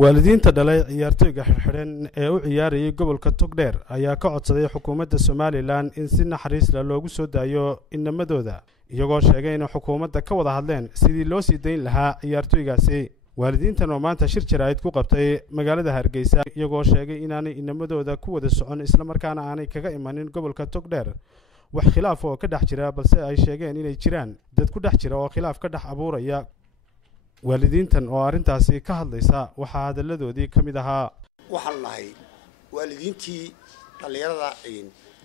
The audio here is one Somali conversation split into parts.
waalidiinta dhalay ciyaartoyga xirxiran ee u ciyaarayay gobolka Togdheer ayaa ka codsaday xukuumadda Somaliland in si naxariis leh loogu soo daayo inamadooda iyagoo sheegay in xukuumadda ka wada hadleen sidii loo sii dayn lahaa ciyaartoygaasi. waalidiintan oo maanta shir jaraa'id ku qabtay magaalada Hargeysa iyagoo sheegay inaanay inamadooda ku wada socon isla markaana aanay kaga imanin gobolka Togdheer wax khilaaf oo ka dhex jira, balse ay sheegeen inay jiraan dad ku dhex jira oo khilaaf ka dhex abuuraya. waalidiintan oo arintaasi ka hadlaysa waxa hadaladoodii kamid ahaa waxaan nahay waalidiintii dhalinyarada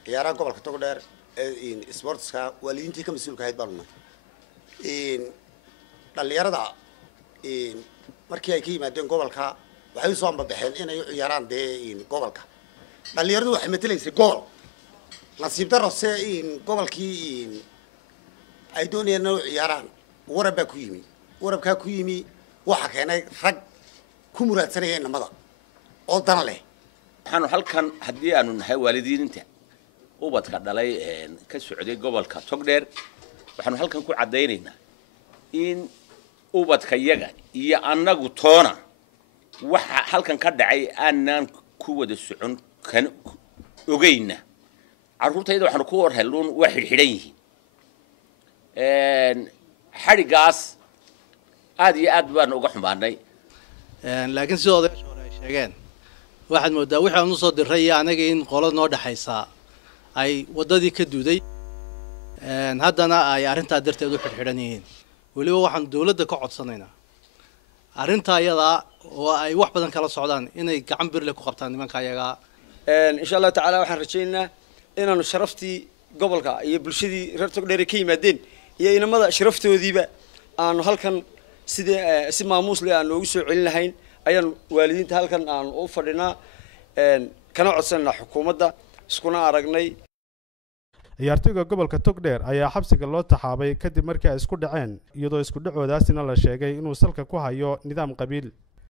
ciyaaraha gobolka Togdheer ee sportska waalidiintii ka mas'uulka ahayd baan dhalinyarada markii ay ka yimaadeen gobolka waxay soo ambabaxeen inay u ciyaaraan gobolka. dhalinyaradu waxay matalaysay gobol nasiib daro gobolkii ay doonayeen inay u ciyaaraan waraba ku yimi warabka ku yimi waxa keenay rag ku muraadsanaya inamada oo dan leh. waxaanu halkan haddii aanu nahay waalidiinta ubadka dhalay ka socday gobolka Togdheer waxaanu halkan ku cadeynaynaa in ubadka yaga iyo annagu toona waxa halkan ka dhacay aanan ku wada socon kan ogeyna carruurtayda waxaanu ku warhelun wax xidhan yihiin xarigaas aad iyo aad baan uga xumaanay laakiin sidoo ay sheegeen waxaad moodaa wixii aanu soo diray anaga in qolo noo dhaxaysa ay wadadii ka duuday haddana ay arinta darteed u xidhan yihiin. waliba waxaan dawladda ka codsanaynaa arinta iyada oo ay wax badan kala socdaan inay gacan bir leh ku qabtaan nimanka ayaga. insha Allah taala waxaan rajaynaynaa inaanu sharaftii gobolka iyo bulshadii reer Togdheer ka yimaadeen iyo inamada sharaftoodiiba aanu halkan si maamuus leh aan ugu soo celin lahayn ayaan waalidiinta halkan aan u fadhinaa kana codsanaa xukuumadda iskuna aragnay. ciyaartoyga gobolka Togdheer ayaa xabsiga loo taxaabay kadib markii ay isku dhaceen iyadoo isku dhacoodaasina la sheegay inuu salka ku hayo nidaam qabiil.